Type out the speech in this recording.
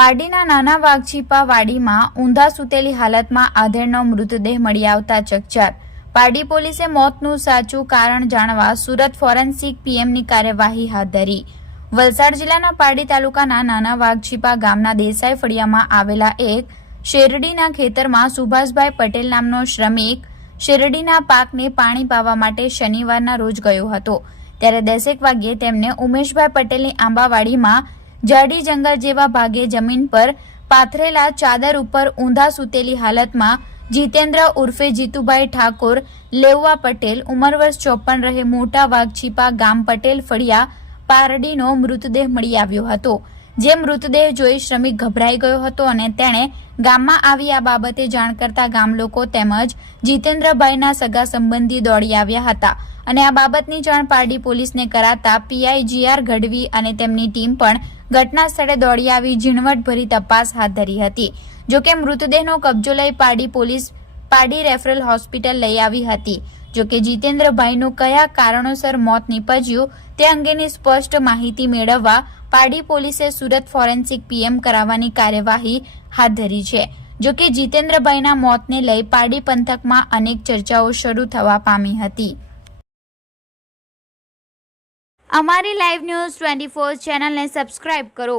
પારડીના નાના વાઘછીપા વાડીમાં ઊંધા સૂતેલી હાલતમાં આધેડનો મૃતદેહ મળી આવતા ચકચાર. પારડી પોલીસે મોતનું સાચું કારણ જાણવા સુરત ફોરેન્સિક પીએમની કાર્યવાહી હાથ ધરી. વલસાડ જિલ્લાના પારડી તાલુકાના નાના વાઘછીપા ગામના દેસાઈ ફળિયામાં આવેલા એક શેરડીના ખેતરમાં સુભાષભાઈ પટેલ નામનો શ્રમિક શેરડીના પાકને પાણી પાવા માટે શનિવારના રોજ ગયો હતો. ત્યારે દસેક વાગ્યે તેમને ઉમેશભાઈ પટેલની આંબાવાડીમાં જાડી જંગલ જેવા ભાગે જમીન પર પાથરેલા ચાદર ઉપર ઊંધા સૂતેલી હાલતમાં જીતેન્દ્ર ઉર્ફે જીતુભાઈ ઠાકોર લેવવા પટેલ, ઉંમર વર્ષ ચોપન રહે મોટા વાઘછીપા, ગામ પટેલ, ફળિયા, પારડીનો મૃતદેહ મળી આવ્યો હતો. જે મૃતદેહ જોઈ શ્રમિક ગભરાઈ ગયો હતો અને તેણે ગામમાં આવી આ બાબતે જાણ કરતા ગામ લોકો તેમજ જીતેન્દ્રભાઈના સગા સંબંધી દોડી આવ્યા હતા. અને આ બાબતની જાણ પારડી પોલીસને કરાતા પીઆઈ જીઆર ગઢવી અને તેમની ટીમ પણ ઘટના સ્થળે દોડી આવી ઝીણવટભરી તપાસ હાથ ધરી હતી. જોકે મૃતદેહનો કબજો લઈ Pardi police Pardi referral hospital લઈ આવી હતી. જોકે જીતેન્દ્રભાઈનું કયા કારણોસર મોત નીપજ્યું, તે અંગેની સ્પષ્ટ માહિતી મેળવવા પારડી પોલીસે સુરત ફોરેન્સિક પીએમ કરાવવાની કાર્યવાહી હાથ ધરી છે. જોકે જીતેન્દ્રભાઈના મોતને લઈ પારડી પંથકમાં અનેક ચર્ચાઓ શરૂ થવા પામી હતી. અમારી લાઈવ ન્યૂઝ ટ્વેન્ટી ફોર ચેનલને સબસ્ક્રાઇબ કરો.